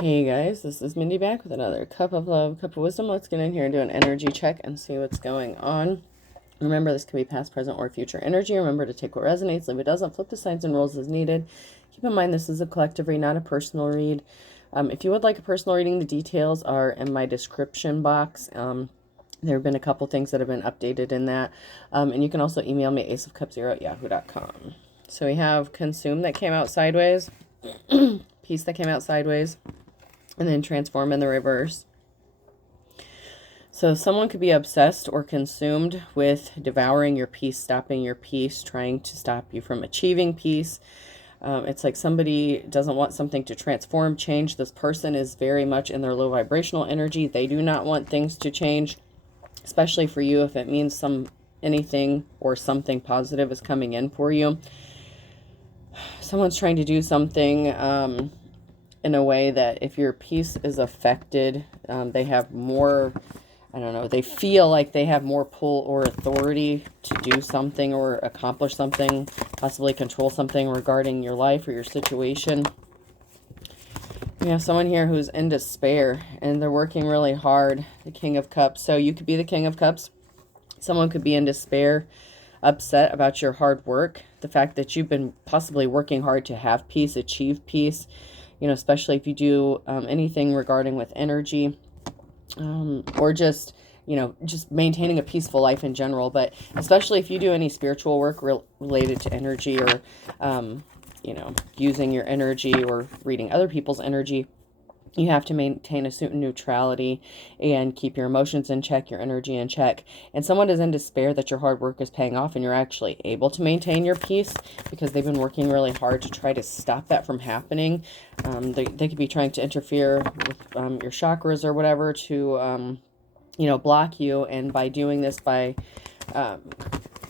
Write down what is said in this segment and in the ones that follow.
Hey guys, this is Mindy back with another cup of love, cup of wisdom. Let's get in here and do an energy check and see what's going on. Remember, this can be past, present, or future energy. Remember to take what resonates, leave what doesn't, flip the signs and rolls as needed. Keep in mind this is a collective read, not a personal read. If you would like a personal reading, the details are in my description box. There have been a couple things that have been updated in that. And you can also email me at aceofcupzero@yahoo.com. So we have consume that came out sideways, peace that came out sideways, and then transform in the reverse. So someone could be obsessed or consumed with devouring your peace, stopping your peace, trying to stop you from achieving peace. It's like somebody doesn't want something to transform, change. This person is very much in their low vibrational energy. They do not want things to change, especially for you if it means anything or something positive is coming in for you. Someone's trying to do something in a way that if your peace is affected, they have more, I don't know, they feel like they have more pull or authority to do something or accomplish something, possibly control something regarding your life or your situation. We have someone here who's in despair and they're working really hard, the King of Cups. So you could be the King of Cups. Someone could be in despair, upset about your hard work, the fact that you've been possibly working hard to have peace, achieve peace. You know, especially if you do anything regarding with energy, or just, you know, just maintaining a peaceful life in general. But especially if you do any spiritual work related to energy or, you know, using your energy or reading other people's energy, you have to maintain a certain neutrality and keep your emotions in check, your energy in check. And someone is in despair that your hard work is paying off and you're actually able to maintain your peace because they've been working really hard to try to stop that from happening. They could be trying to interfere with your chakras or whatever to, you know, block you. And by doing this, by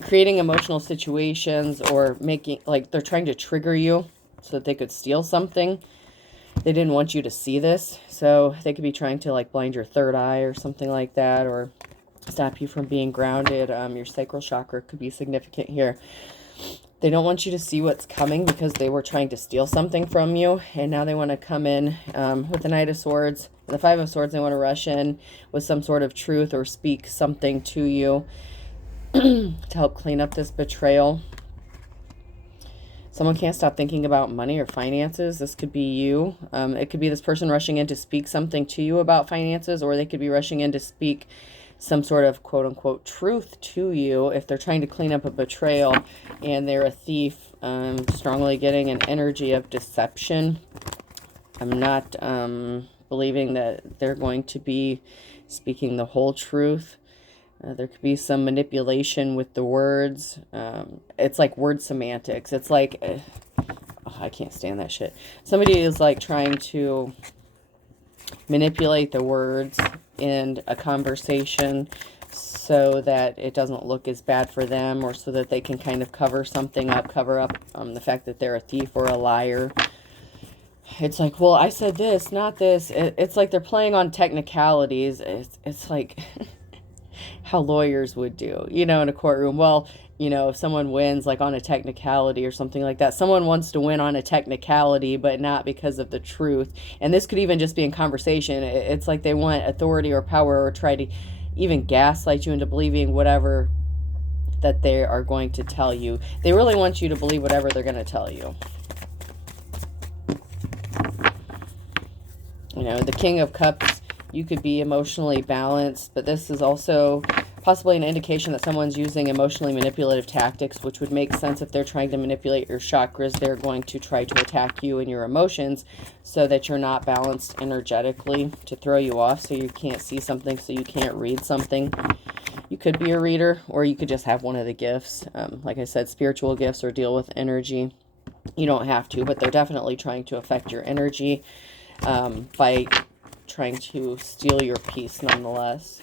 creating emotional situations or making, like, they're trying to trigger you so that they could steal something. They didn't want you to see this, so they could be trying to, like, blind your third eye or something like that, or stop you from being grounded. Your sacral chakra could be significant here. They don't want you to see what's coming because they were trying to steal something from you, and now they want to come in with the Knight of Swords and the Five of Swords. They want to rush in with some sort of truth or speak something to you to help clean up this betrayal. Someone can't stop thinking about money or finances. This could be you. It could be this person rushing in to speak something to you about finances, or they could be rushing in to speak some sort of quote-unquote truth to you if they're trying to clean up a betrayal and they're a thief. Strongly getting an energy of deception. I'm not believing that they're going to be speaking the whole truth. There could be some manipulation with the words. It's like word semantics. It's like, oh, I can't stand that shit. Somebody is like trying to manipulate the words in a conversation so that it doesn't look as bad for them, or so that they can kind of cover something up, cover up the fact that they're a thief or a liar. It's like, well, I said this, not this. It's like they're playing on technicalities. It's like how lawyers would do, you know, in a courtroom. Well, you know, if someone wins like on a technicality or something like that, someone wants to win on a technicality, but not because of the truth. And this could even just be in conversation. It's like they want authority or power, or try to even gaslight you into believing whatever that they are going to tell you. They really want you to believe whatever they're going to tell you. You know, the King of Cups, you could be emotionally balanced, but this is also possibly an indication that someone's using emotionally manipulative tactics, which would make sense if they're trying to manipulate your chakras. They're going to try to attack you and your emotions so that you're not balanced energetically, to throw you off so you can't see something, so you can't read something. You could be a reader, or you could just have one of the gifts. Like I said, spiritual gifts or deal with energy. You don't have to, but they're definitely trying to affect your energy by trying to steal your peace nonetheless.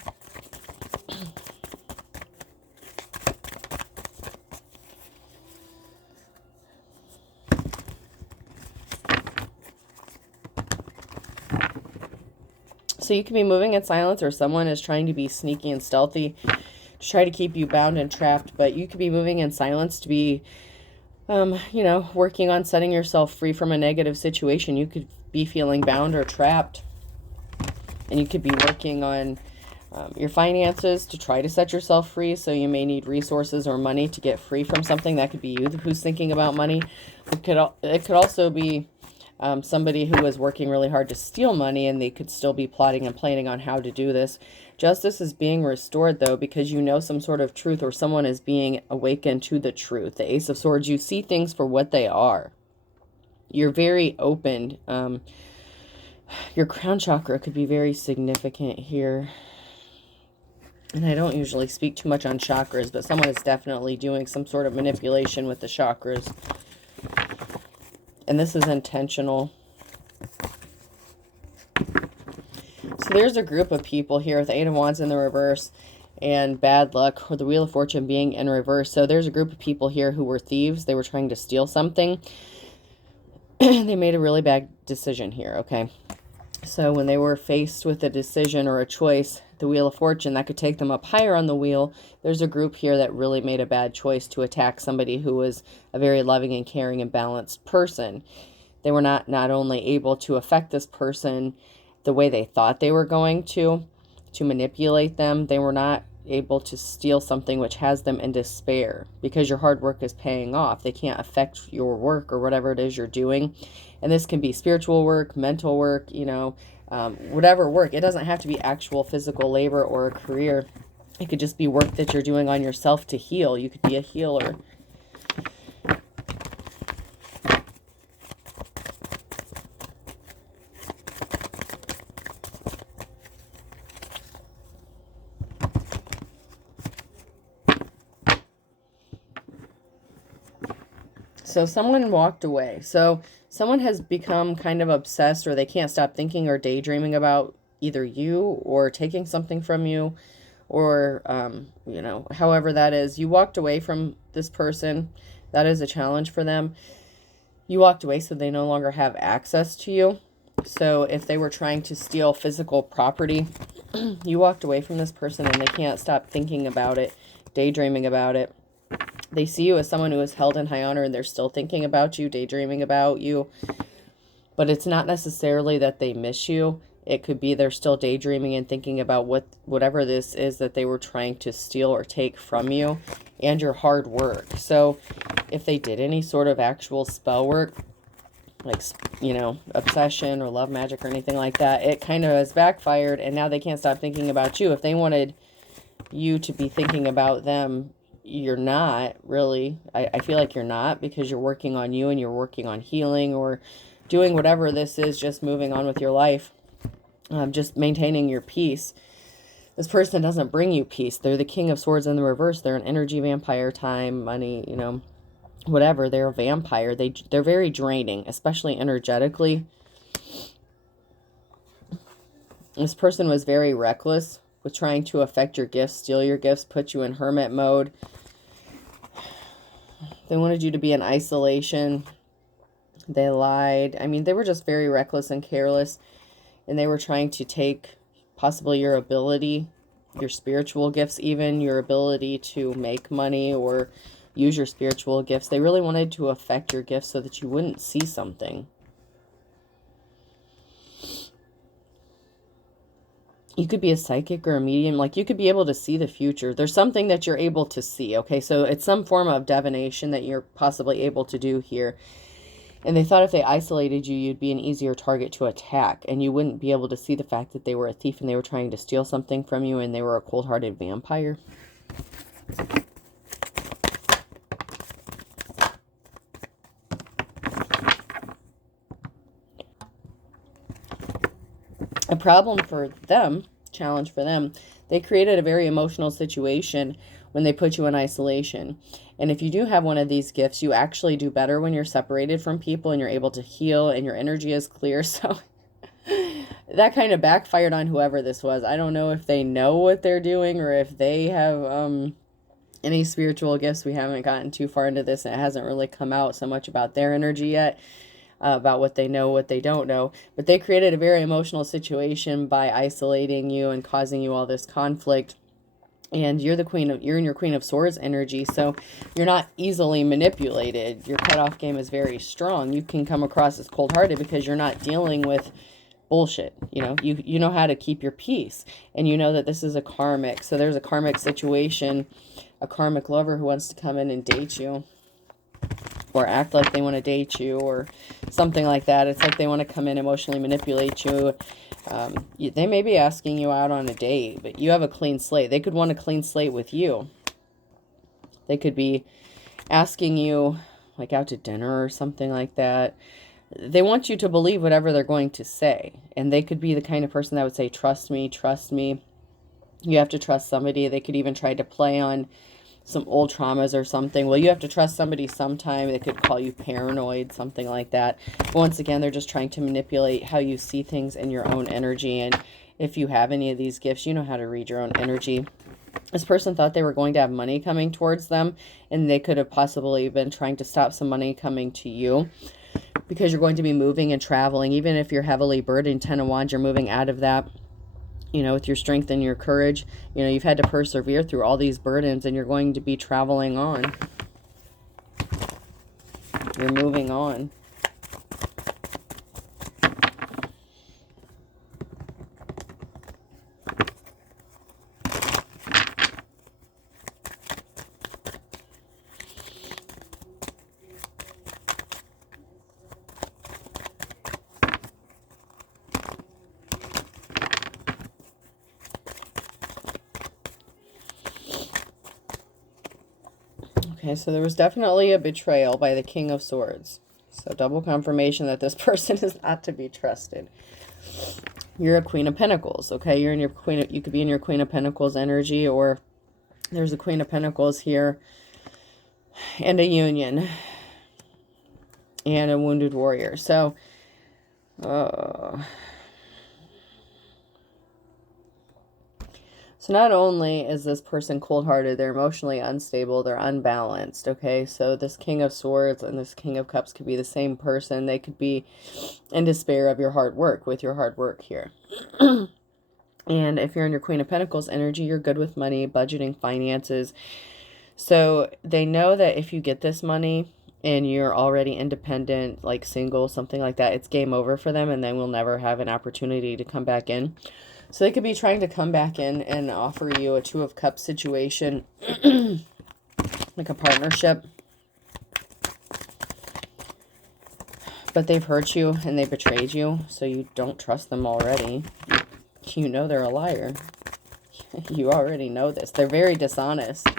So you can be moving in silence, or someone is trying to be sneaky and stealthy to try to keep you bound and trapped. But you could be moving in silence to be, you know, working on setting yourself free from a negative situation. You could be feeling bound or trapped. And you could be working on your finances to try to set yourself free. So you may need resources or money to get free from something. That could be you who's thinking about money. It could also be somebody who was working really hard to steal money, and they could still be plotting and planning on how to do this. Justice is being restored, though, because you know some sort of truth, or someone is being awakened to the truth. The Ace of Swords, you see things for what they are. You're very open. Your crown chakra could be very significant here. And I don't usually speak too much on chakras, but someone is definitely doing some sort of manipulation with the chakras. And this is intentional. So there's a group of people here with the Eight of Wands in the reverse and bad luck, or the Wheel of Fortune being in reverse. So there's a group of people here who were thieves. They were trying to steal something. They made a really bad decision here, okay? So when they were faced with a decision or a choice, the Wheel of Fortune, that could take them up higher on the wheel. There's a group here that really made a bad choice to attack somebody who was a very loving and caring and balanced person. They were not only able to affect this person the way they thought they were going to manipulate them, they were not able to steal something which has them in despair, because your hard work is paying off. They can't affect your work or whatever it is you're doing. And this can be spiritual work, mental work, you know, whatever work. It doesn't have to be actual physical labor or a career. It could just be work that you're doing on yourself to heal. You could be a healer. So someone walked away. So someone has become kind of obsessed, or they can't stop thinking or daydreaming about either you or taking something from you, or, you know, however that is. You walked away from this person. That is a challenge for them. You walked away so they no longer have access to you. So if they were trying to steal physical property, you walked away from this person and they can't stop thinking about it, daydreaming about it. They see you as someone who is held in high honor, and they're still thinking about you, daydreaming about you. But it's not necessarily that they miss you. It could be they're still daydreaming and thinking about whatever this is that they were trying to steal or take from you and your hard work. So if they did any sort of actual spell work, like, you know, obsession or love magic or anything like that, it kind of has backfired, and now they can't stop thinking about you. If they wanted you to be thinking about them, you're not really. I feel like you're not, because you're working on you and you're working on healing or doing whatever this is, just moving on with your life, just maintaining your peace. This person doesn't bring you peace. They're the King of Swords in the reverse. They're an energy vampire, time, money, you know, whatever. They're a vampire. They're very draining, especially energetically. This person was very reckless with trying to affect your gifts, steal your gifts, put you in hermit mode. They wanted you to be in isolation. They lied. I mean, they were just very reckless and careless, and they were trying to take possibly your ability, your spiritual gifts, even your ability to make money or use your spiritual gifts. They really wanted to affect your gifts so that you wouldn't see something. You could be a psychic or a medium. Like, you could be able to see the future. There's something that you're able to see, okay? So it's some form of divination that you're possibly able to do here. And they thought if they isolated you, you'd be an easier target to attack. And you wouldn't be able to see the fact that they were a thief and they were trying to steal something from you, and they were a cold-hearted vampire. A problem for them, challenge for them, they created a very emotional situation when they put you in isolation. And if you do have one of these gifts, you actually do better when you're separated from people and you're able to heal and your energy is clear. So that kind of backfired on whoever this was. I don't know if they know what they're doing or if they have any spiritual gifts. We haven't gotten too far into this, and it hasn't really come out so much about their energy yet. About what they know, what they don't know. But they created a very emotional situation by isolating you and causing you all this conflict. And you're in your Queen of Swords energy, so you're not easily manipulated. Your cutoff game is very strong. You can come across as cold-hearted because you're not dealing with bullshit. You know, you know how to keep your peace, and you know that this is a karmic. So there's a karmic situation, a karmic lover who wants to come in and date you, or act like they want to date you, or something like that. It's like they want to come in, emotionally manipulate you. They may be asking you out on a date, but you have a clean slate. They could want a clean slate with you. They could be asking you like out to dinner or something like that. They want you to believe whatever they're going to say. And they could be the kind of person that would say, trust me, trust me. You have to trust somebody. They could even try to play on some old traumas or something. Well, you have to trust somebody sometime. They could call you paranoid, something like that. But once again, they're just trying to manipulate how you see things in your own energy. And if you have any of these gifts, you know how to read your own energy. This person thought they were going to have money coming towards them, and they could have possibly been trying to stop some money coming to you, because you're going to be moving and traveling. Even if you're heavily burdened, 10 of Wands, you're moving out of that. You know, with your strength and your courage, you know, you've had to persevere through all these burdens, and you're going to be traveling on. You're moving on. Okay, so there was definitely a betrayal by the King of Swords. So double confirmation that this person is not to be trusted. You're a Queen of Pentacles, okay? You're in your you could be in your Queen of Pentacles energy, or there's a Queen of Pentacles here, and a Union, and a Wounded Warrior. So, So not only is this person cold-hearted, they're emotionally unstable, they're unbalanced, okay? So this King of Swords and this King of Cups could be the same person. They could be in despair of your hard work, with your hard work here. And if you're in your Queen of Pentacles energy, you're good with money, budgeting, finances. So they know that if you get this money and you're already independent, like single, something like that, it's game over for them, and they will never have an opportunity to come back in. So they could be trying to come back in and offer you a Two of Cups situation, like a partnership. But they've hurt you and they betrayed you, so you don't trust them already. You know they're a liar. You already know this. They're very dishonest.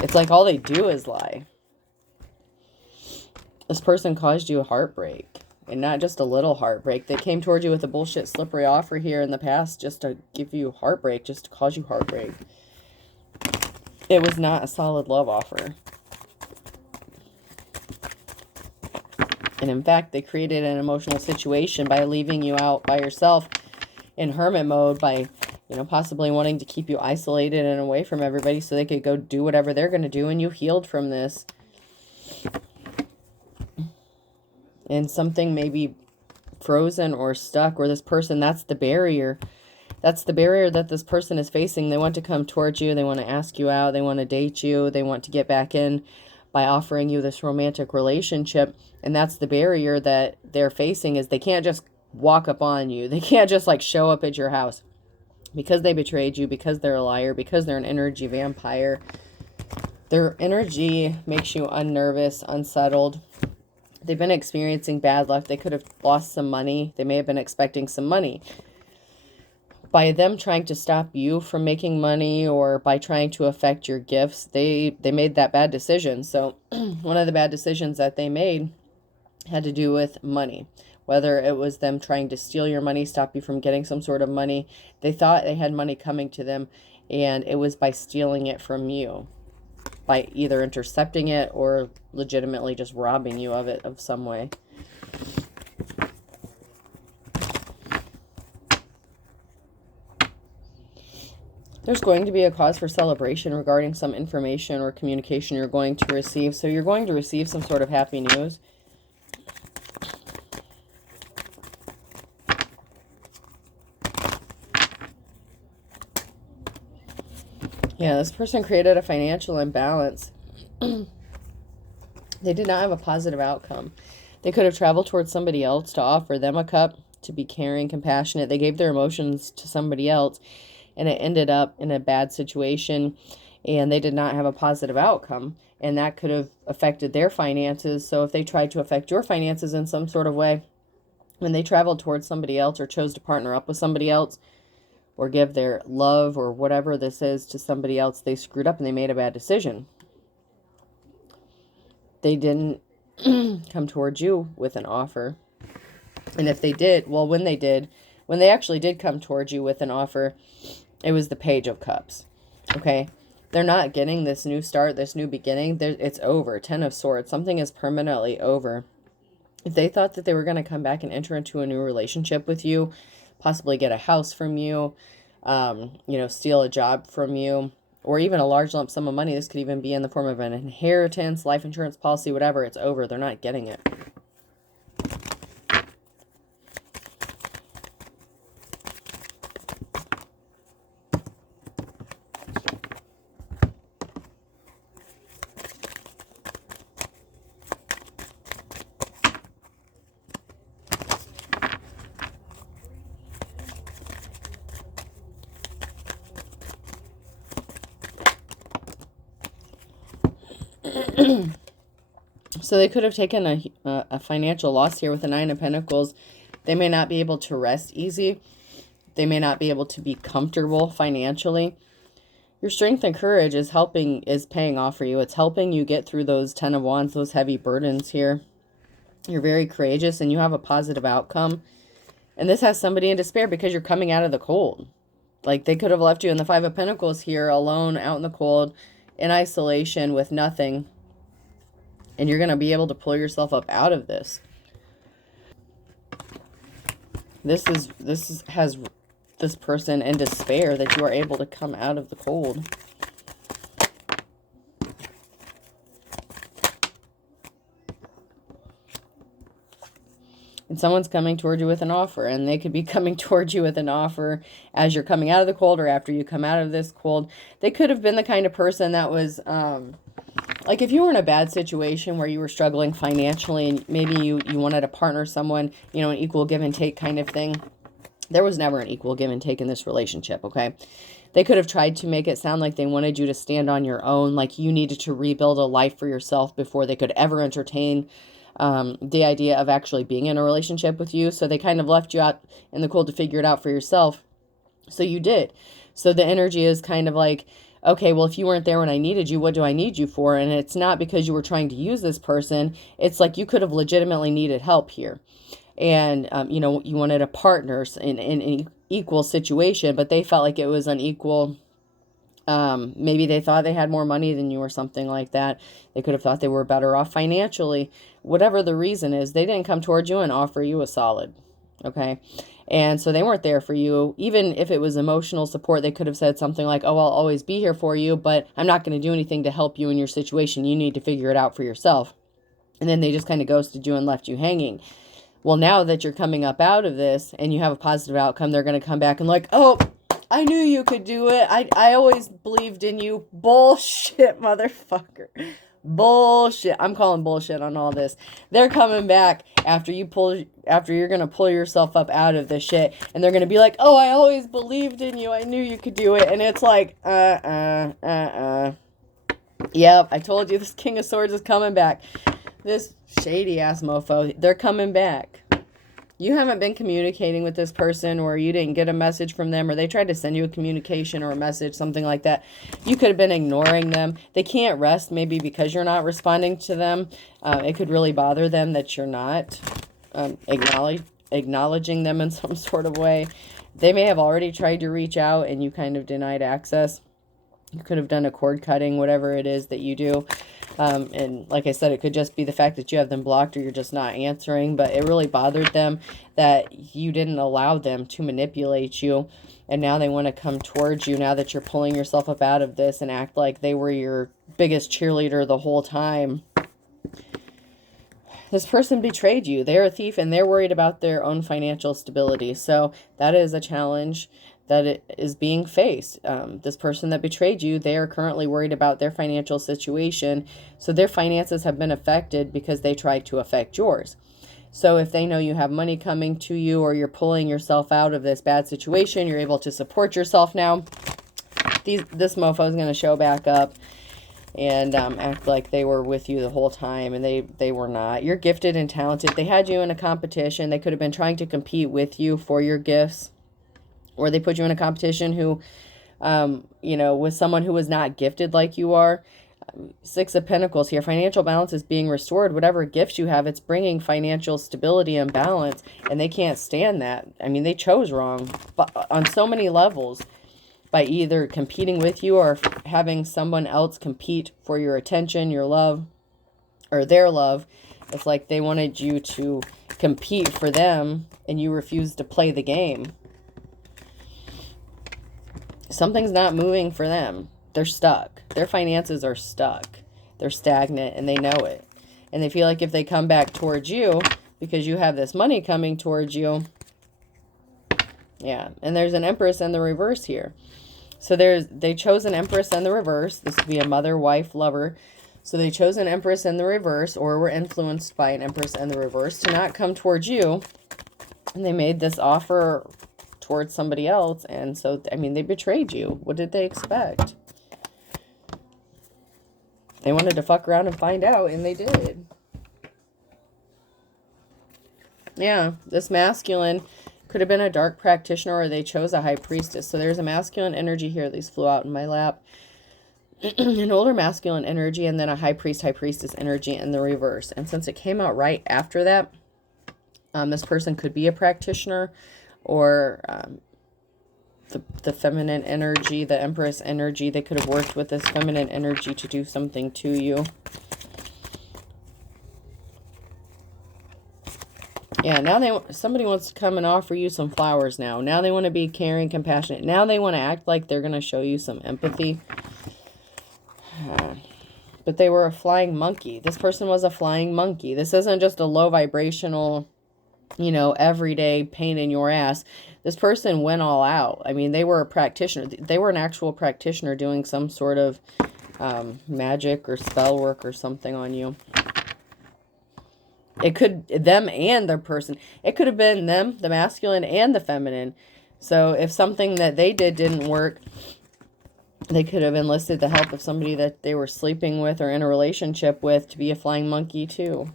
It's like all they do is lie. This person caused you a heartbreak. And not just a little heartbreak. They came toward you with a bullshit slippery offer here in the past just to give you heartbreak, just to cause you heartbreak. It was not a solid love offer. And in fact, they created an emotional situation by leaving you out by yourself in hermit mode, by, you know, possibly wanting to keep you isolated and away from everybody so they could go do whatever they're going to do, and you healed from this. And something may be frozen or stuck, or this person, that's the barrier. That's the barrier that this person is facing. They want to come towards you. They want to ask you out. They want to date you. They want to get back in by offering you this romantic relationship. And that's the barrier that they're facing, is they can't just walk up on you. They can't just like show up at your house, because they betrayed you, because they're a liar, because they're an energy vampire. Their energy makes you unnervous, unsettled. They've been experiencing bad luck. They could have lost some money. They may have been expecting some money. By them trying to stop you from making money, or by trying to affect your gifts, they made that bad decision. So one of the bad decisions that they made had to do with money. Whether it was them trying to steal your money, stop you from getting some sort of money. They thought they had money coming to them, and it was by stealing it from you, by either intercepting it or legitimately just robbing you of it of some way. There's going to be a cause for celebration regarding some information or communication you're going to receive. So you're going to receive some sort of happy news. Yeah, this person created a financial imbalance. They did not have a positive outcome. They could have traveled towards somebody else to offer them a cup, to be caring, compassionate. They gave their emotions to somebody else, and it ended up in a bad situation, and they did not have a positive outcome. And that could have affected their finances. So if they tried to affect your finances in some sort of way, when they traveled towards somebody else or chose to partner up with somebody else or give their love or whatever this is to somebody else, they screwed up and they made a bad decision. They didn't come towards you with an offer. And if they did, well, when they actually did come towards you with an offer, it was the Page of Cups. Okay? They're not getting this new start, this new beginning. It's over. 10 of Swords. Something is permanently over. If they thought that they were going to come back and enter into a new relationship with you, possibly get a house from you, steal a job from you, or even a large lump sum of money. This could even be in the form of an inheritance, life insurance policy, whatever. It's over. They're not getting it. So they could have taken a financial loss here with the Nine of Pentacles. They may not be able to rest easy. They may not be able to be comfortable financially. Your strength and courage is paying off for you. It's helping you get through those 10 of Wands, those heavy burdens here. You're very courageous and you have a positive outcome. And this has somebody in despair because you're coming out of the cold. Like they could have left you in the Five of Pentacles here alone, out in the cold, in isolation with nothing. And you're going to be able to pull yourself up out of this. This has this person in despair that you are able to come out of the cold. And someone's coming toward you with an offer, and they could be coming towards you with an offer as you're coming out of the cold or after you come out of this cold. They could have been the kind of person that was, like if you were in a bad situation where you were struggling financially and maybe you wanted to partner someone, an equal give and take kind of thing. There was never an equal give and take in this relationship, okay? They could have tried to make it sound like they wanted you to stand on your own, like you needed to rebuild a life for yourself before they could ever entertain the idea of actually being in a relationship with you. So they kind of left you out in the cold to figure it out for yourself. So you did. So the energy is kind of like, okay, well, if you weren't there when I needed you, what do I need you for? And it's not because you were trying to use this person. It's like you could have legitimately needed help here. And, you wanted a partner in an equal situation, but they felt like it was unequal. Maybe they thought they had more money than you or something like that. They could have thought they were better off financially. Whatever the reason is, they didn't come towards you and offer you a solid. Okay. And so they weren't there for you. Even if it was emotional support, they could have said something like, oh, I'll always be here for you, but I'm not going to do anything to help you in your situation. You need to figure it out for yourself. And then they just kind of ghosted you and left you hanging. Well, now that you're coming up out of this and you have a positive outcome, they're going to come back and like, oh, I knew you could do it. I always believed in you. Bullshit, motherfucker. Bullshit. I'm calling bullshit on all this. They're coming back after you're going to pull yourself up out of this shit. And they're going to be like, oh, I always believed in you. I knew you could do it. And it's like, Yep, I told you this King of Swords is coming back. This shady ass mofo, they're coming back. You haven't been communicating with this person, or you didn't get a message from them, or they tried to send you a communication or a message, something like that. You could have been ignoring them. They can't rest maybe because you're not responding to them. It could really bother them that you're not acknowledging them in some sort of way. They may have already tried to reach out and you kind of denied access. You could have done a cord cutting, whatever it is that you do. And like I said, it could just be the fact that you have them blocked or you're just not answering. But it really bothered them that you didn't allow them to manipulate you. And now they want to come towards you now that you're pulling yourself up out of this and act like they were your biggest cheerleader the whole time. This person betrayed you. They're a thief and they're worried about their own financial stability. So that is a challenge that it is being faced. This person that betrayed you, they are currently worried about their financial situation. So their finances have been affected because they tried to affect yours. So if they know you have money coming to you, or you're pulling yourself out of this bad situation, you're able to support yourself now, this mofo is going to show back up and act like they were with you the whole time, and they were not. You're gifted and talented. They had you in a competition. They could have been trying to compete with you for your gifts, or they put you in a competition who, with someone who was not gifted like you are. Six of Pentacles here. Financial balance is being restored. Whatever gifts you have, it's bringing financial stability and balance, and they can't stand that. I mean, they chose wrong, but on so many levels, by either competing with you or having someone else compete for your attention, your love, or their love. It's like they wanted you to compete for them and you refused to play the game. Something's not moving for them. They're stuck. Their finances are stuck. They're stagnant, and they know it. And they feel like if they come back towards you, because you have this money coming towards you, yeah, and there's an Empress in the reverse here. So they chose an Empress in the reverse. This would be a mother, wife, lover. So they chose an Empress in the reverse, or were influenced by an Empress in the reverse to not come towards you. And they made this offer towards somebody else. And so, I mean, they betrayed you. What did they expect? They wanted to fuck around and find out, and they did. Yeah, this masculine could have been a dark practitioner, or they chose a high priestess. So there's a masculine energy here. These flew out in my lap. An older masculine energy, and then a high priestess energy in the reverse. And since it came out right after that, this person could be a practitioner, or the feminine energy, the Empress energy. They could have worked with this feminine energy to do something to you. Yeah, now somebody wants to come and offer you some flowers now. Now they want to be caring, compassionate. Now they want to act like they're going to show you some empathy. But they were a flying monkey. This person was a flying monkey. This isn't just a low vibrational, everyday pain in your ass. This person went all out. I mean, they were a practitioner. They were an actual practitioner doing some sort of magic or spell work or something on you. It could, them and their person. It could have been them, the masculine and the feminine. So if something that they did didn't work, they could have enlisted the help of somebody that they were sleeping with or in a relationship with to be a flying monkey too.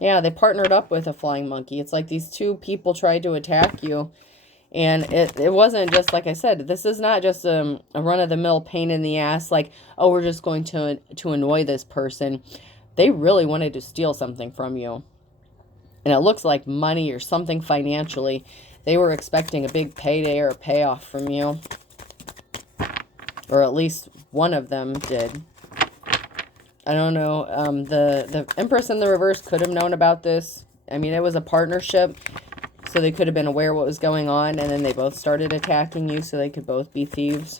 Yeah, they partnered up with a flying monkey. It's like these two people tried to attack you. And it wasn't just, like I said, this is not just a run-of-the-mill pain in the ass, like, oh, we're just going to annoy this person. They really wanted to steal something from you. And it looks like money or something financially. They were expecting a big payday or a payoff from you. Or at least one of them did. I don't know. The Empress in the reverse could have known about this. I mean, it was a partnership. So they could have been aware what was going on. And then they both started attacking you so they could both be thieves.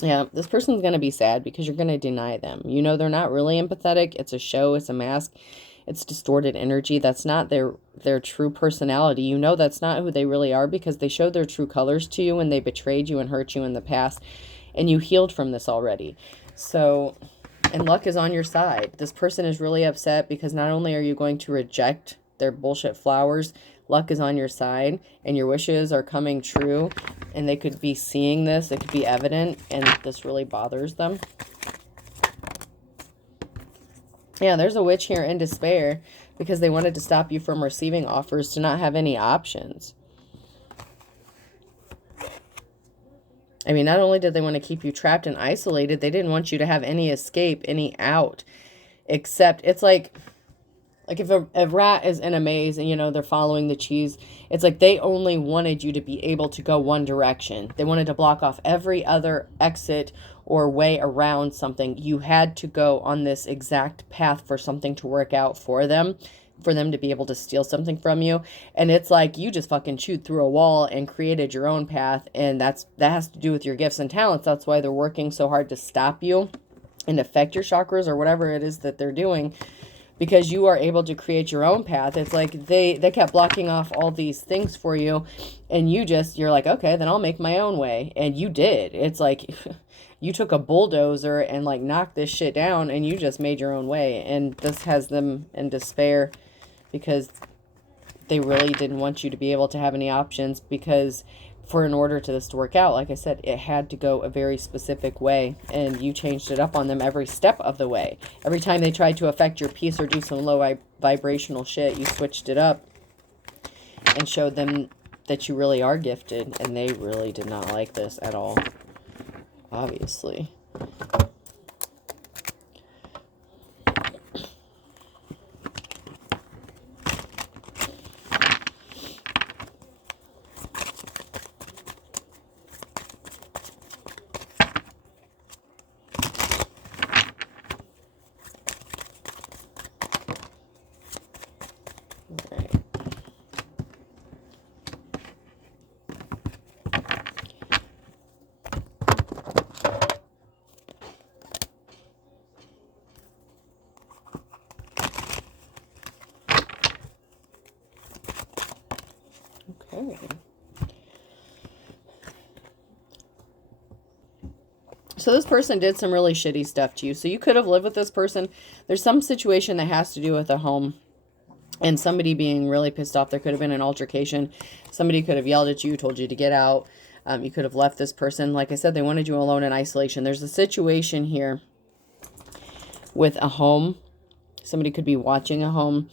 Yeah, this person's going to be sad because you're going to deny them. You know, they're not really empathetic. It's a show. It's a mask. It's distorted energy. That's not their true personality. You know that's not who they really are because they showed their true colors to you when they betrayed you and hurt you in the past. And you healed from this already. So, and luck is on your side. This person is really upset because not only are you going to reject their bullshit flowers, luck is on your side and your wishes are coming true. And they could be seeing this. It could be evident. And this really bothers them. Yeah, there's a witch here in despair because they wanted to stop you from receiving offers to not have any options. I mean, not only did they want to keep you trapped and isolated, they didn't want you to have any escape, any out. Except, it's like if a rat is in a maze and, they're following the cheese, it's like they only wanted you to be able to go one direction. They wanted to block off every other exit or way around something. You had to go on this exact path for something to work out for them to be able to steal something from you. And it's like you just fucking chewed through a wall and created your own path. And that has to do with your gifts and talents. That's why they're working so hard to stop you and affect your chakras or whatever it is that they're doing. because you are able to create your own path. It's like they kept blocking off all these things for you, and you're like, okay, then I'll make my own way. And you did. It's like you took a bulldozer and like knocked this shit down, and you just made your own way. And this has them in despair because they really didn't want you to be able to have any options, because in order to this to work out, like I said, it had to go a very specific way, and you changed it up on them every step of the way. Every time they tried to affect your peace or do some low vibrational shit, you switched it up and showed them that you really are gifted, and they really did not like this at all, obviously. Okay. So this person did some really shitty stuff to you. So you could have lived with this person. There's some situation that has to do with a home and somebody being really pissed off. There could have been an altercation. Somebody could have yelled at you, told you to get out. You could have left this person. Like I said, they wanted you alone in isolation. There's a situation here with a home. Somebody could be watching a home.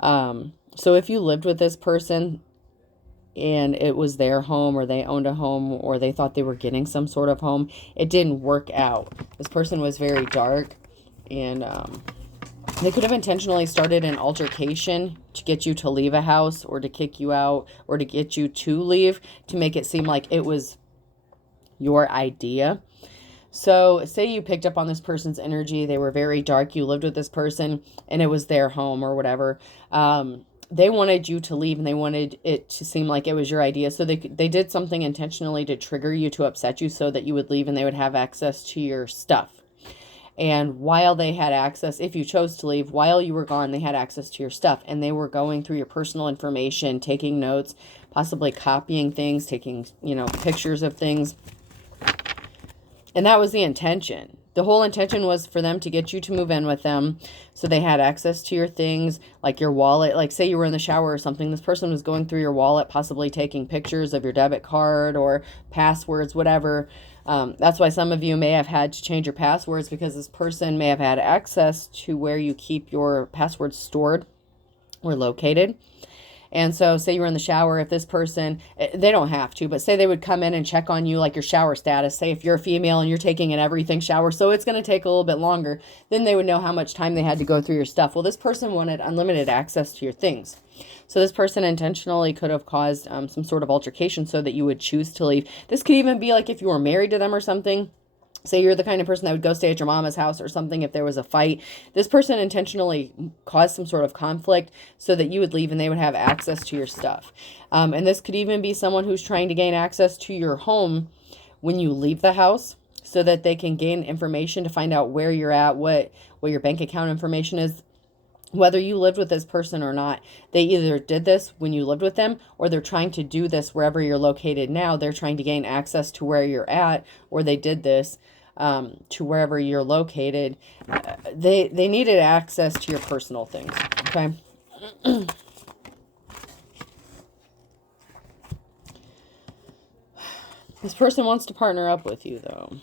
So if you lived with this person and it was their home, or they owned a home, or they thought they were getting some sort of home, it didn't work out. This person was very dark, and they could have intentionally started an altercation to get you to leave a house, or to kick you out, or to get you to leave, to make it seem like it was your idea. So say you picked up on this person's energy. They were very dark. You lived with this person and it was their home or whatever. They wanted you to leave, and they wanted it to seem like it was your idea. So they did something intentionally to trigger you, to upset you, so that you would leave and they would have access to your stuff. And while they had access, if you chose to leave, while you were gone, they had access to your stuff, and they were going through your personal information, taking notes, possibly copying things, taking, pictures of things. And that was the intention. The whole intention was for them to get you to move in with them, so they had access to your things, like your wallet. Like say you were in the shower or something, this person was going through your wallet, possibly taking pictures of your debit card or passwords, whatever. That's why some of you may have had to change your passwords, because this person may have had access to where you keep your passwords stored or located. And so say you were in the shower, if this person, they don't have to, but say they would come in and check on you, like your shower status. Say if you're a female and you're taking an everything shower, so it's going to take a little bit longer, then they would know how much time they had to go through your stuff. Well, this person wanted unlimited access to your things. So this person intentionally could have caused some sort of altercation so that you would choose to leave. This could even be like if you were married to them or something. Say you're the kind of person that would go stay at your mama's house or something if there was a fight. This person intentionally caused some sort of conflict so that you would leave and they would have access to your stuff. And this could even be someone who's trying to gain access to your home when you leave the house, so that they can gain information to find out where you're at, what your bank account information is. Whether you lived with this person or not, they either did this when you lived with them, or they're trying to do this wherever you're located now. They're trying to gain access to where you're at, or they did this to wherever you're located. They needed access to your personal things, okay? This person wants to partner up with you, though.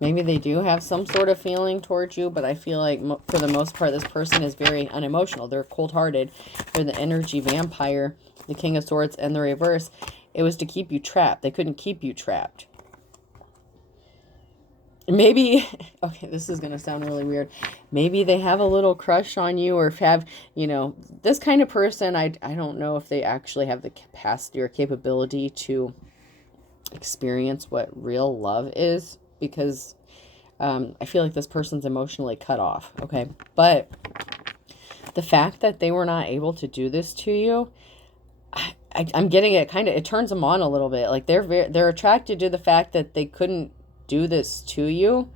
Maybe they do have some sort of feeling towards you, but I feel like for the most part, this person is very unemotional. They're cold-hearted. They're the energy vampire, the King of Swords, and the reverse. It was to keep you trapped. They couldn't keep you trapped. Maybe, okay, this is going to sound really weird. Maybe they have a little crush on you, or have, this kind of person, I don't know if they actually have the capacity or capability to experience what real love is, because I feel like this person's emotionally cut off, okay? But the fact that they were not able to do this to you, I'm getting it it turns them on a little bit. Like they're attracted to the fact that they couldn't do this to you,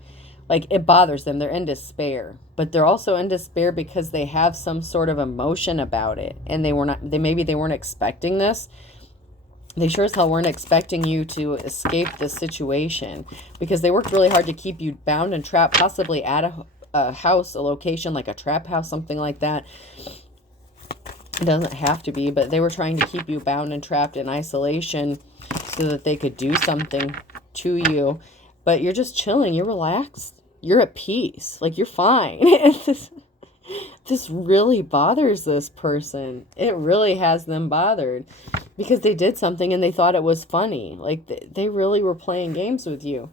Like, it bothers them. They're in despair, but they're also in despair because they have some sort of emotion about it, and maybe they weren't expecting this. They sure as hell weren't expecting you to escape this situation, because they worked really hard to keep you bound and trapped, possibly at a house, a location like a trap house, something like that. It doesn't have to be, but they were trying to keep you bound and trapped in isolation so that they could do something to you. But you're just chilling. You're relaxed. You're at peace. Like, you're fine. This really bothers this person. It really has them bothered because they did something and they thought it was funny. Like, they really were playing games with you.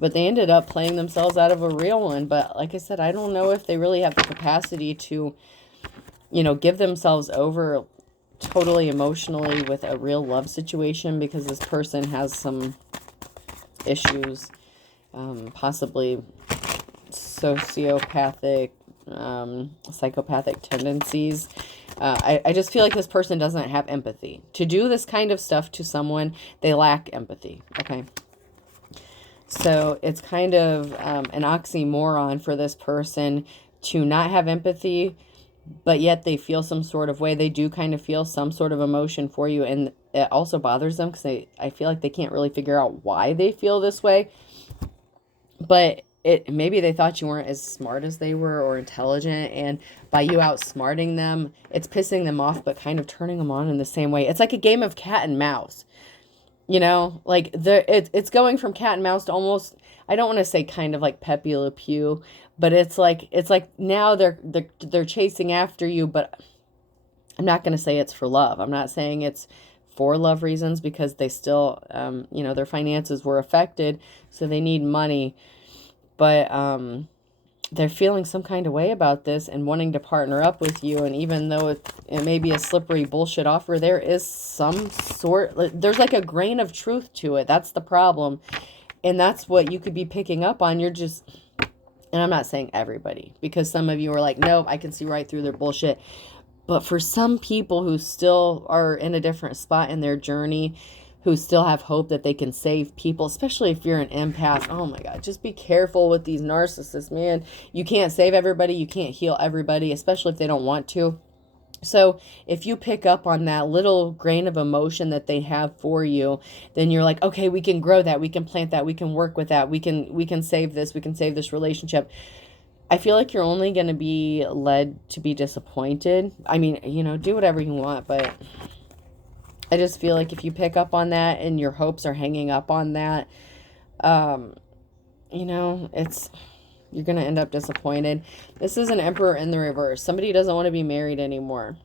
But they ended up playing themselves out of a real one. But like I said, I don't know if they really have the capacity to, give themselves over totally emotionally with a real love situation, because this person has some issues, possibly sociopathic, psychopathic tendencies. I just feel like this person doesn't have empathy. To do this kind of stuff to someone, they lack empathy, okay? So it's kind of an oxymoron for this person to not have empathy, but yet they feel some sort of way. They do kind of feel some sort of emotion for you, and it also bothers them because I feel like they can't really figure out why they feel this way. But maybe they thought you weren't as smart as they were or intelligent, and by you outsmarting them, it's pissing them off but kind of turning them on in the same way. It's like a game of cat and mouse. Like it's going from cat and mouse to almost, I don't want to say kind of like Pepe Le Pew, but it's like now they're chasing after you, but I'm not going to say it's for love. I'm not saying it's for love reasons, because they still, their finances were affected, so they need money, but they're feeling some kind of way about this and wanting to partner up with you. And even though it may be a slippery bullshit offer, there is some sort, there's like a grain of truth to it. That's the problem. And that's what you could be picking up on. You're just, and I'm not saying everybody, because some of you are like, nope, I can see right through their bullshit. But for some people who still are in a different spot in their journey, who still have hope that they can save people, especially if you're an empath. Oh my God, just be careful with these narcissists, man. You can't save everybody. You can't heal everybody, especially if they don't want to. So if you pick up on that little grain of emotion that they have for you, then you're like, okay, we can grow that. We can plant that. We can work with that. We can save this. We can save this relationship. I feel like you're only going to be led to be disappointed. I mean, do whatever you want, but I just feel like if you pick up on that and your hopes are hanging up on that, you're going to end up disappointed. This is an Emperor in the reverse. Somebody doesn't want to be married anymore.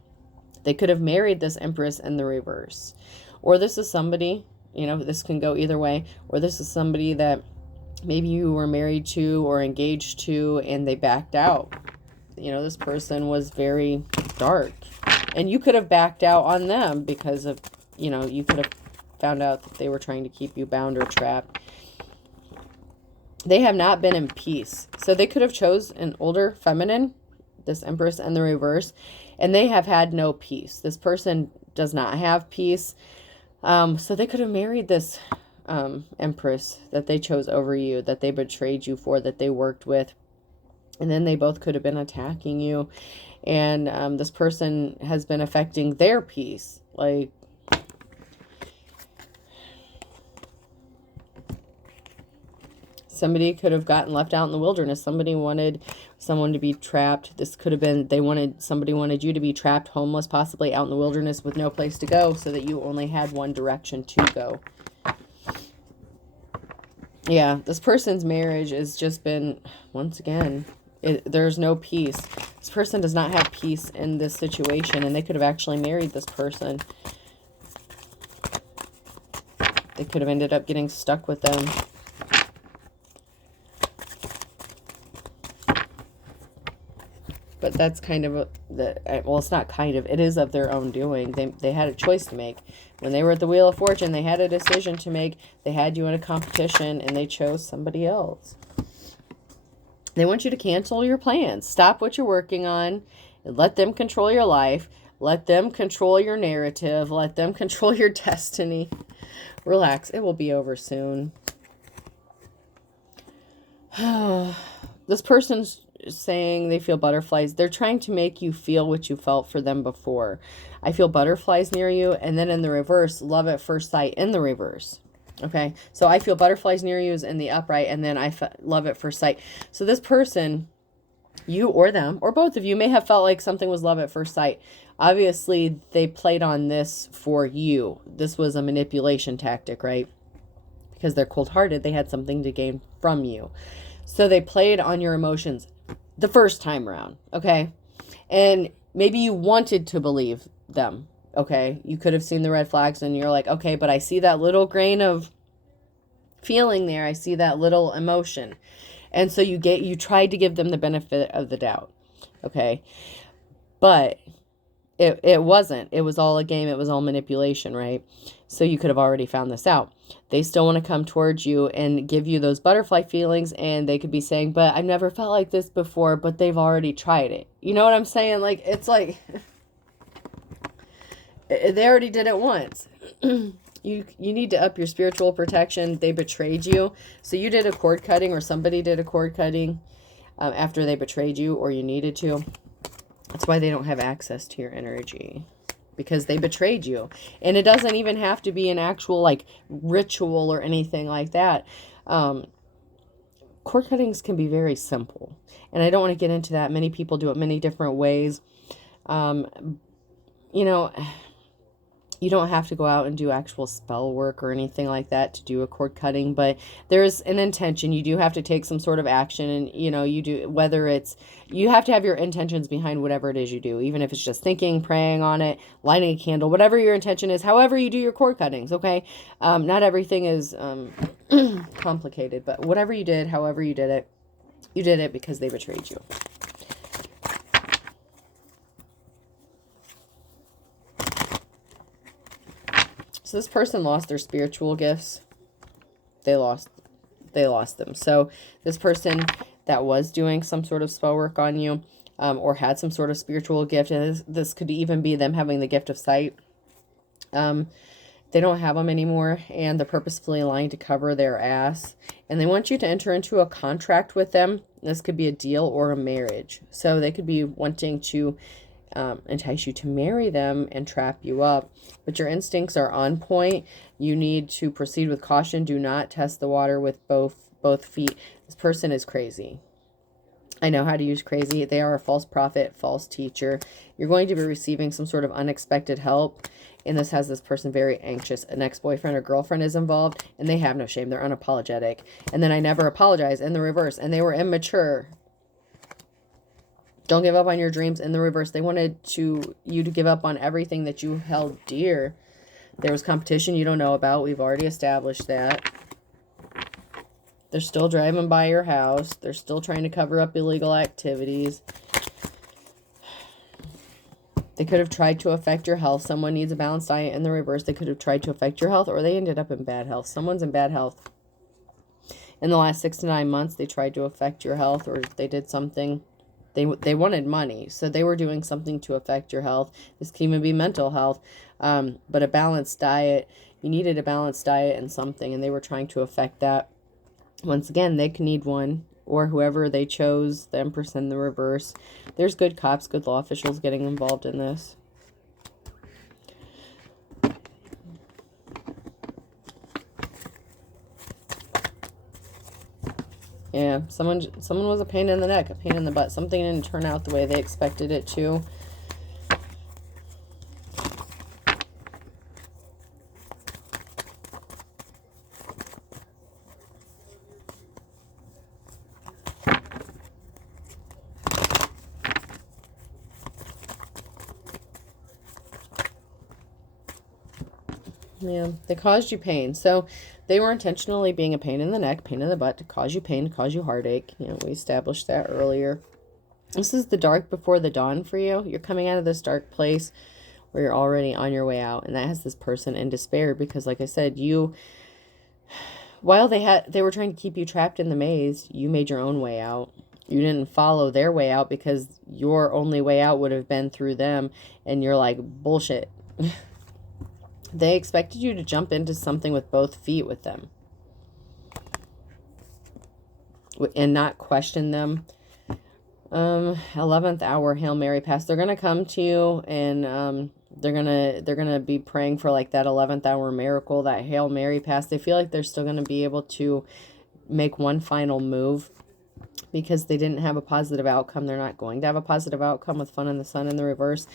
They could have married this Empress in the reverse. Or this is somebody, this can go either way. Or this is somebody that maybe you were married to or engaged to and they backed out. This person was very dark. And you could have backed out on them because of, you could have found out that they were trying to keep you bound or trapped. They have not been in peace. So they could have chose an older feminine, this Empress in the reverse, and they have had no peace. This person does not have peace. So they could have married this Empress that they chose over you, that they betrayed you for, that they worked with. And then they both could have been attacking you. And this person has been affecting their peace. Like, somebody could have gotten left out in the wilderness. Somebody wanted someone to be trapped. This could have been, somebody wanted you to be trapped, homeless, possibly out in the wilderness with no place to go, so that you only had one direction to go. Yeah, this person's marriage has just been, once again, there's no peace. This person does not have peace in this situation, and they could have actually married this person. They could have ended up getting stuck with them. But that's kind of, well, it's not kind of, it is of their own doing. They had a choice to make. When they were at the Wheel of Fortune, they had a decision to make. They had you in a competition, and they chose somebody else. They want you to cancel your plans. Stop what you're working on, and let them control your life. Let them control your narrative. Let them control your destiny. Relax. It will be over soon. This person's saying they feel butterflies. They're trying to make you feel what you felt for them before. I feel butterflies near you. And then in the reverse, love at first sight in the reverse. Okay. So I feel butterflies near you is in the upright. And then love at first sight. So this person, you or them, or both of you, may have felt like something was love at first sight. Obviously, they played on this for you. This was a manipulation tactic, right? Because they're cold-hearted. They had something to gain from you. So they played on your emotions the first time around, okay? And maybe you wanted to believe them, okay? You could have seen the red flags and you're like, okay, but I see that little grain of feeling there. I see that little emotion. And so you tried to give them the benefit of the doubt, okay? But it wasn't. It was all a game. It was all manipulation, right? So you could have already found this out. They still want to come towards you and give you those butterfly feelings, and they could be saying, but I've never felt like this before, but they've already tried it. You know what I'm saying? Like, it's like, they already did it once. You need to up your spiritual protection. They betrayed you. So you did a cord cutting, or somebody did a cord cutting after they betrayed you, or you needed to. That's why they don't have access to your energy, because they betrayed you. And it doesn't even have to be an actual like ritual or anything like that. Cord cuttings can be very simple, and I don't want to get into that. Many people do it many different ways. You know, you don't have to go out and do actual spell work or anything like that to do a cord cutting, but there's an intention. You do have to take some sort of action, and you know, you do, whether it's, you have to have your intentions behind whatever it is you do, even if it's just thinking, praying on it, lighting a candle, whatever your intention is, however you do your cord cuttings, okay? Not everything is complicated, but whatever you did, however you did it because they betrayed you. So this person lost their spiritual gifts. They lost them. So this person that was doing some sort of spell work on you, or had some sort of spiritual gift, and this could even be them having the gift of sight. They don't have them anymore, and they're purposefully lying to cover their ass. And they want you to enter into a contract with them. This could be a deal or a marriage. So they could be wanting to entice you to marry them and trap you up, but your instincts are on point. You need to proceed with caution. Do not test the water with both feet. This person is crazy. I know how to use crazy. They are a false prophet, false teacher. You're going to be receiving some sort of unexpected help, and this has this person very anxious. An ex-boyfriend or girlfriend is involved, and they have no shame. They're unapologetic. And then I never apologize in the reverse, and they were immature. Don't give up on your dreams in the reverse. They wanted you to give up on everything that you held dear. There was competition you don't know about. We've already established that. They're still driving by your house. They're still trying to cover up illegal activities. They could have tried to affect your health. Someone needs a balanced diet in the reverse. They could have tried to affect your health, or they ended up in bad health. Someone's in bad health. In the last 6 to 9 months, they tried to affect your health, or they did something. They wanted money, so they were doing something to affect your health. This can even be mental health, but a balanced diet. You needed a balanced diet and something, and they were trying to affect that. Once again, they can need one, or whoever they chose, the Empress in the reverse. There's good cops, good law officials getting involved in this. Yeah, someone was a pain in the neck, a pain in the butt. Something didn't turn out the way they expected it to. Yeah, they caused you pain. So they were intentionally being a pain in the neck, pain in the butt, to cause you pain, to cause you heartache. You know, we established that earlier. This is the dark before the dawn for you. You're coming out of this dark place where you're already on your way out. And that has this person in despair because, like I said, while they were trying to keep you trapped in the maze, you made your own way out. You didn't follow their way out because your only way out would have been through them. And you're like, bullshit. They expected you to jump into something with both feet with them. And not question them. 11th hour Hail Mary pass. They're going to come to you and they're going to be praying for like that 11th hour miracle, that Hail Mary pass. They feel like they're still going to be able to make one final move because they didn't have a positive outcome. They're not going to have a positive outcome with Fun in the Sun in the reverse.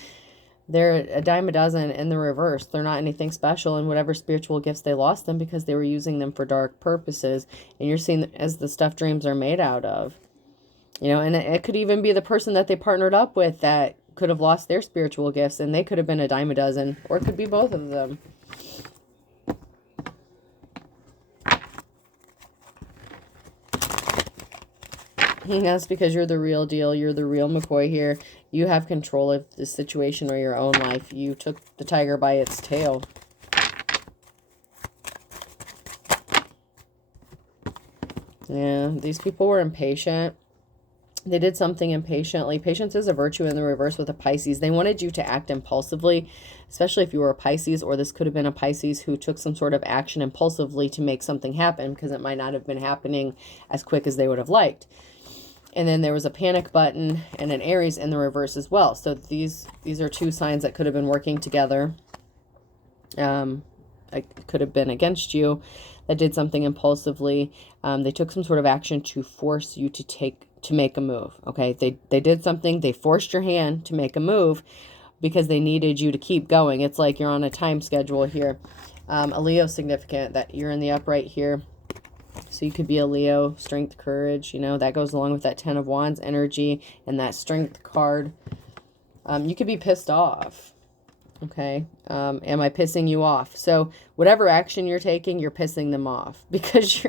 They're a dime a dozen in the reverse. They're not anything special in whatever spiritual gifts they lost them because they were using them for dark purposes. And you're seeing as the stuff dreams are made out of. You know, and it could even be the person that they partnered up with that could have lost their spiritual gifts, and they could have been a dime a dozen, or it could be both of them. And that's because you're the real deal. You're the real McCoy here. You have control of the situation or your own life. You took the tiger by its tail. Yeah, these people were impatient. They did something impatiently. Patience is a virtue in the reverse with a Pisces. They wanted you to act impulsively, especially if you were a Pisces, or this could have been a Pisces who took some sort of action impulsively to make something happen because it might not have been happening as quick as they would have liked. And then there was a panic button and an Aries in the reverse as well. So these are two signs that could have been working together. It could have been against you that did something impulsively. They took some sort of action to force you to make a move. Okay, they did something. They forced your hand to make a move because they needed you to keep going. It's like you're on a time schedule here. A Leo significant that you're in the upright here. So you could be a Leo, strength, courage, you know, that goes along with that 10 of Wands energy and that strength card. You could be pissed off. Okay. Am I pissing you off? So whatever action you're taking, you're pissing them off because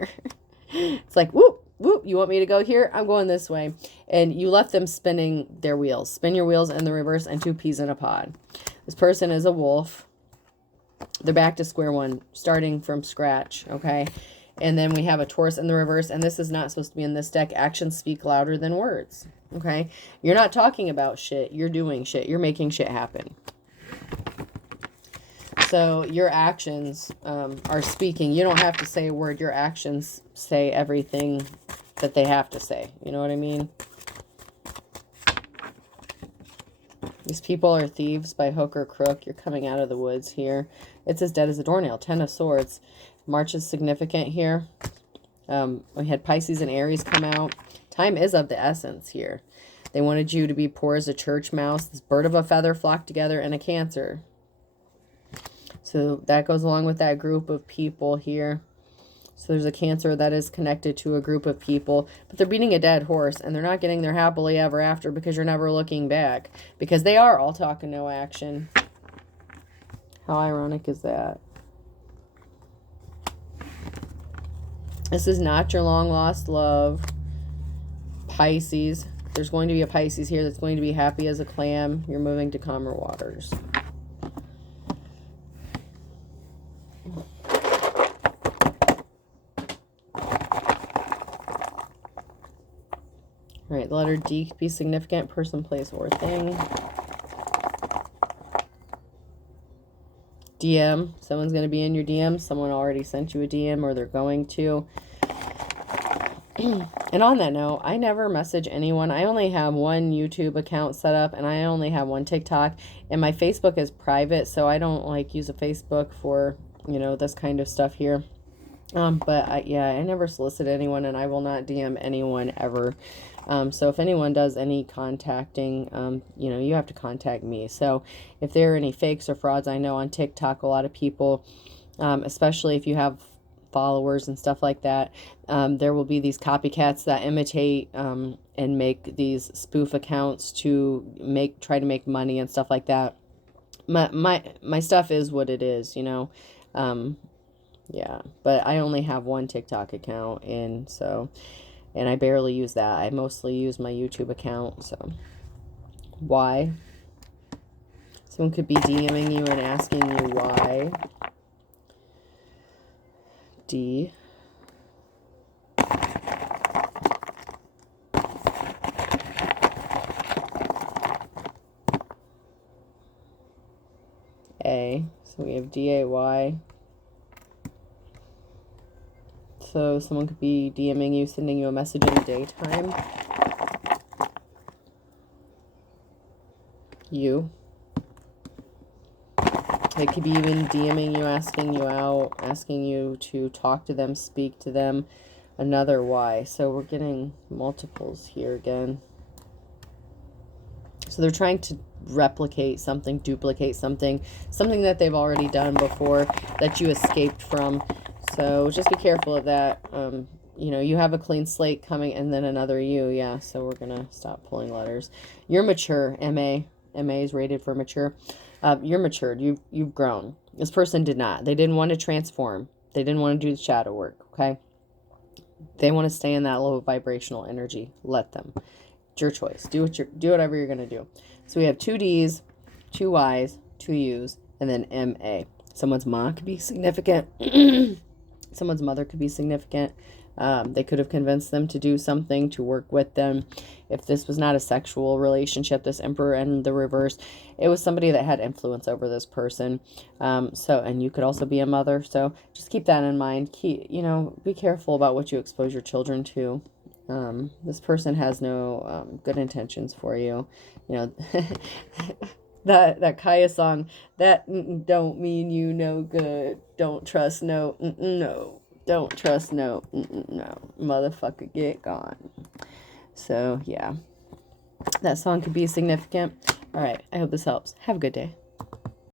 it's like, whoop, whoop, you want me to go here? I'm going this way. And you left them spinning their wheels. Spin your wheels in the reverse and 2 peas in a pod. This person is a wolf. They're back to square one, starting from scratch. Okay. And then we have a Taurus in the reverse, and this is not supposed to be in this deck. Actions speak louder than words, okay? You're not talking about shit. You're doing shit. You're making shit happen. So your actions are speaking. You don't have to say a word. Your actions say everything that they have to say. You know what I mean? These people are thieves by hook or crook. You're coming out of the woods here. It's as dead as a doornail. 10 of Swords. March is significant here. We had Pisces and Aries come out. Time is of the essence here. They wanted you to be poor as a church mouse. This bird of a feather flocked together and a Cancer. So that goes along with that group of people here. So there's a Cancer that is connected to a group of people. But they're beating a dead horse. And they're not getting their happily ever after because you're never looking back. Because they are all talk and no action. How ironic is that? This is not your long lost love. Pisces. There's going to be a Pisces here that's going to be happy as a clam. You're moving to calmer waters. All right, the letter D could be significant. Person, place, or thing. DM. Someone's going to be in your DM. Someone already sent you a DM or they're going to. And on that note, I never message anyone. I only have one YouTube account set up and I only have one TikTok. And my Facebook is private, so I don't like use a Facebook for, you know, this kind of stuff here. But I never solicit anyone and I will not DM anyone ever. So if anyone does any contacting, you know, you have to contact me. So if there are any fakes or frauds, I know on TikTok, a lot of people, especially if you have followers and stuff like that, there will be these copycats that imitate and make these spoof accounts to try to make money and stuff like that. My stuff is what it is, you know. Yeah, but I only have one TikTok account, and I barely use that. I mostly use my YouTube account, so why? Someone could be DMing you and asking you why. D. So we have DAY. So someone could be DMing you, sending you a message in the daytime. You. They could be even DMing you, asking you out, asking you to talk to them, speak to them. Another Y. So we're getting multiples here again. So they're trying to replicate something, duplicate something, something that they've already done before that you escaped from. So just be careful of that. You know, you have a clean slate coming and then another you. Yeah, so we're going to stop pulling letters. You're mature, MA. MA is rated for mature. You're matured. You've grown. This person did not. They didn't want to transform. They didn't want to do the shadow work, okay? They want to stay in that low vibrational energy. Let them. It's your choice. Do whatever you're going to do. So we have 2 D's, 2 Y's, 2 U's, and then MA. Someone's mom could be significant. Someone's mother could be significant. They could have convinced them to do something, to work with them. If this was not a sexual relationship, this Emperor and the reverse, it was somebody that had influence over this person. And you could also be a mother. So just keep that in mind. Be careful about what you expose your children to. This person has no good intentions for you. You know, that Kaya song, that don't mean you no good. Don't trust no, no. Don't trust no, no. Motherfucker, get gone. So, yeah. That song could be significant. All right. I hope this helps. Have a good day.